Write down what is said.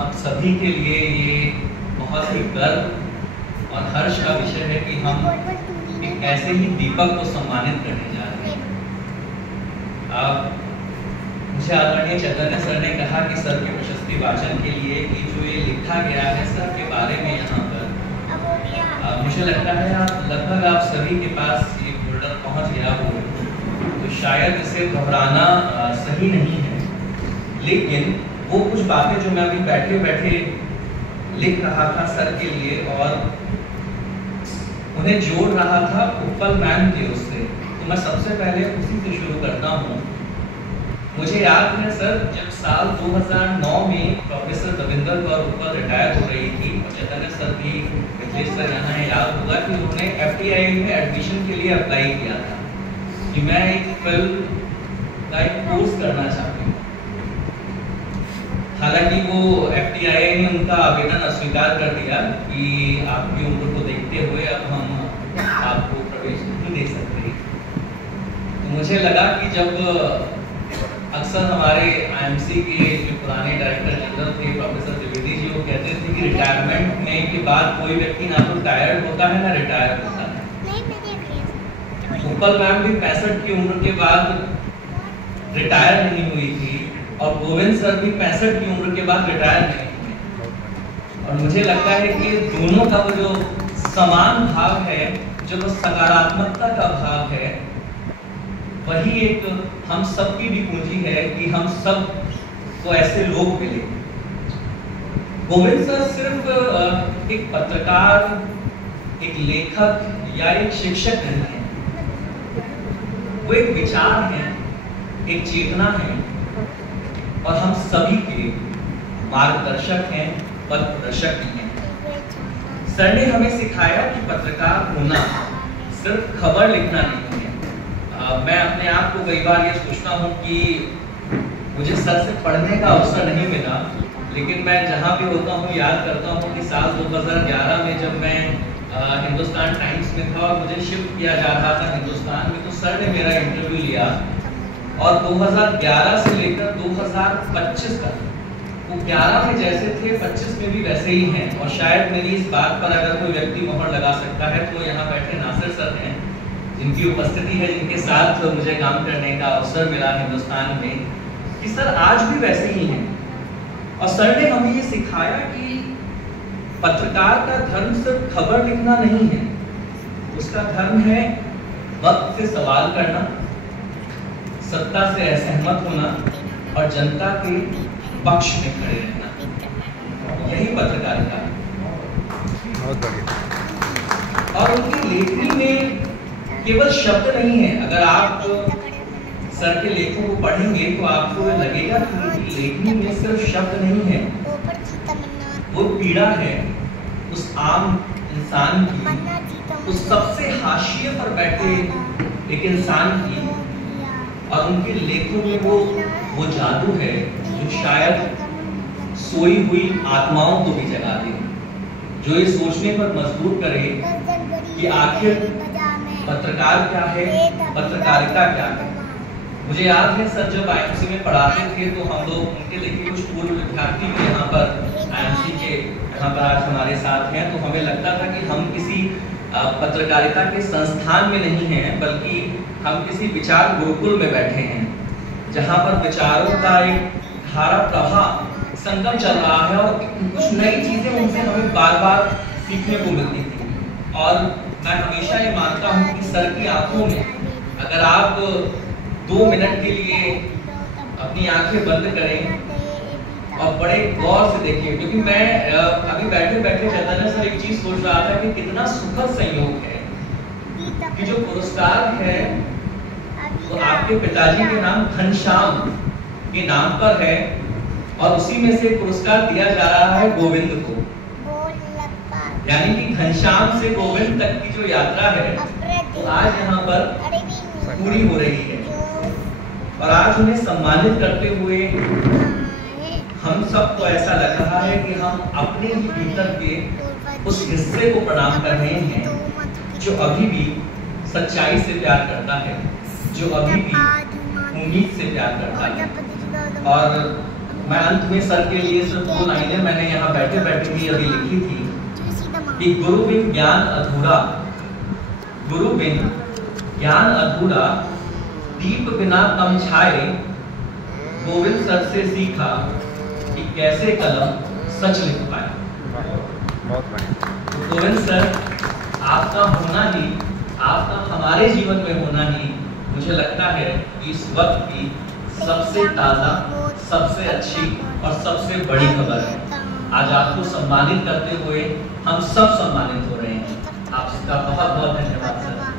हम सभी के लिए ये बहुत ही गर्व और हर्ष का विषय है कि हम एक ऐसे ही दीपक को सम्मानित करने जा रहे हैं। मुझे आदरणीय चैतन्य सर ने कहा कि सर के प्रशस्ति वाचन के लिए कि जो ये लिखा गया है सर के बारे में यहाँ पर, मुझे लगता है लगभग आप सभी के पास ये फोल्डर पहुँच गया हो, तो शायद इसे दोहराना सही नहीं है। लेकिन वो कुछ बातें जो मैं अभी बैठे बैठे लिख रहा था सर के लिए और उन्हें जोड़ रहा था उत्पल मैम के उससे, तो मैं सबसे पहले उसी से शुरू करता हूँ। मुझे याद है सर, जब साल 2009 में प्रोफेसर दविंदर कौर उत्पल रिटायर हो रही थी, चैतन्य सर भी, मिथिलेश सर यहाँ याद होगा कि उन्होंने FTI में एडमिशन के लिए अप्लाई किया था कि मैं एक फिल्म का एक कोर्स करना चाहती हूँ। हालांकि वो FTI ने उनका आवेदन अस्वीकार कर दिया कि आपकी उम्र को देखते हुए अब हम आपको प्रवेश नहीं दे सकते। तो मुझे लगा कि जब अक्सर हमारे IMC के जो पुराने डायरेक्टर जनरल थे प्रोफेसर द्विवेदी जी, वो कहते थे कि रिटायरमेंट में के बाद कोई व्यक्ति ना तो टायर्ड होता है ना रिटायर होता है। उत्पल मैम भी 65 की उम्र के बाद रिटायर नहीं हुई थी और गोविंद सर भी 65 की उम्र के बाद रिटायर नहीं हुए। और मुझे लगता है कि दोनों का वो जो समान भाव है, जो सकारात्मकता का भाव है, वही एक हम सबकी भी पूंजी है कि हम सब को ऐसे लोग मिले। गोविंद सर सिर्फ एक पत्रकार, एक लेखक या एक शिक्षक नहीं है, वो एक विचार है, एक चेतना है और हम सभी के मार्गदर्शक हैं, पथ प्रदर्शक भी हैं। सर ने हमें सिखाया कि पत्रकार होना सिर्फ खबर लिखना नहीं है। मैं अपने आप को कई बार ये सोचता हूँ कि मुझे सर से पढ़ने का अवसर नहीं मिला, लेकिन मैं जहाँ भी होता हूँ याद करता हूँ कि साल 2011 में जब मैं हिंदुस्तान टाइम्स में था और मुझे शिफ्ट किया जा रहा था हिंदुस्तान में, तो सर ने मेरा इंटरव्यू लिया और 2011 से लेकर 2025 तक वो 11 में जैसे थे 25 में भी वैसे ही हैं। और शायद मेरी इस बात पर अगर कोई व्यक्ति मोहर लगा सकता है तो यहाँ बैठे नासिर सर हैं, जिनकी उपस्थिति है, जिनके साथ मुझे काम करने का अवसर मिला हिंदुस्तान में, कि सर आज भी वैसे ही हैं। और सर ने हमें ये सिखाया कि पत्रकार का धर्म सिर्फ खबर लिखना नहीं है, उसका धर्म है वक्त से सवाल करना, सत्ता से असहमत होना और जनता के पक्ष में खड़े रहना। यही पत्रकारिता है। बहुत बढ़िया। और उनकी लेखनी में केवल शब्द नहीं है। अगर आप सर के लेखों को पढ़ेंगे तो आपको लगेगा कि लेखनी में सिर्फ शब्द नहीं है, वो पीड़ा है उस आम इंसान की, उस सबसे हाशिए पर बैठे एक इंसान की। और उनके लेखों में वो जादू है जो शायद सोई हुई आत्माओं को भी जगा दे, जो ये सोचने पर मजबूर करे कि आखिर पत्रकार क्या है, पत्रकारिता क्या है। मुझे याद है सर जब IMC में पढ़ाते थे तो हम लोग उनके लेके कुछ पूर्व विद्यार्थी भी यहाँ पर IMC के यहाँ पर आज हमारे साथ हैं, तो हमें लगता था कि हम किसी पत्रकारिता के संस्थान में नहीं हैं, बल्कि हम किसी विचार गुरुकुल में बैठे हैं, जहाँ पर विचारों का एक धारा प्रवाह संगम चल रहा है और कुछ नई चीजें उनसे हमें बार बार सीखने को मिलती थी। और मैं हमेशा ये मानता हूँ कि सर की आंखों में अगर आप 2 मिनट के लिए अपनी आंखें बंद करें और बड़े गौर से देखिए, क्योंकि मैं अभी बैठे बैठे चैतन्य सर एक चीज सोच रहा था कि कितना सुखद संयोग है कि जो पुरस्कार है वो आपके पिताजी के नाम घनश्याम के नाम पर है और उसी में से पुरस्कार दिया जा रहा है गोविंद को। यानी कि घनश्याम से गोविंद तक की जो यात्रा है वो आज यहाँ पर पूरी हो रही है। और आज उन्हें सम्मानित करते हुए हम सबको ऐसा लग रहा है कि हम अपने ही भीतर के उस हिस्से को प्रणाम कर रहे हैं जो अभी भी सच्चाई से प्यार करता है, जो अभी भी उम्मीद से प्यार करता है। और मैं अंत में सर के लिए सिर्फ 2 लाइनें मैंने यहाँ बैठे बैठे ही अभी लिखी थी कि गुरु बिन ज्ञान अधूरा, गुरु बिन ज्ञान अधूरा, दीप बिना कम छाए, गोविंद सर से सीखा कि कैसे कलम सच लिख पाए। बहुत बढ़िया। तो गोविंद सर, आपका होना ही, आपका हमारे जीवन में होना ही मुझे लगता है कि इस वक्त की सबसे ताज़ा, सबसे अच्छी और सबसे बड़ी खबर है। आज आपको सम्मानित करते हुए हम सब सम्मानित हो रहे हैं। आपका बहुत बहुत धन्यवाद सर।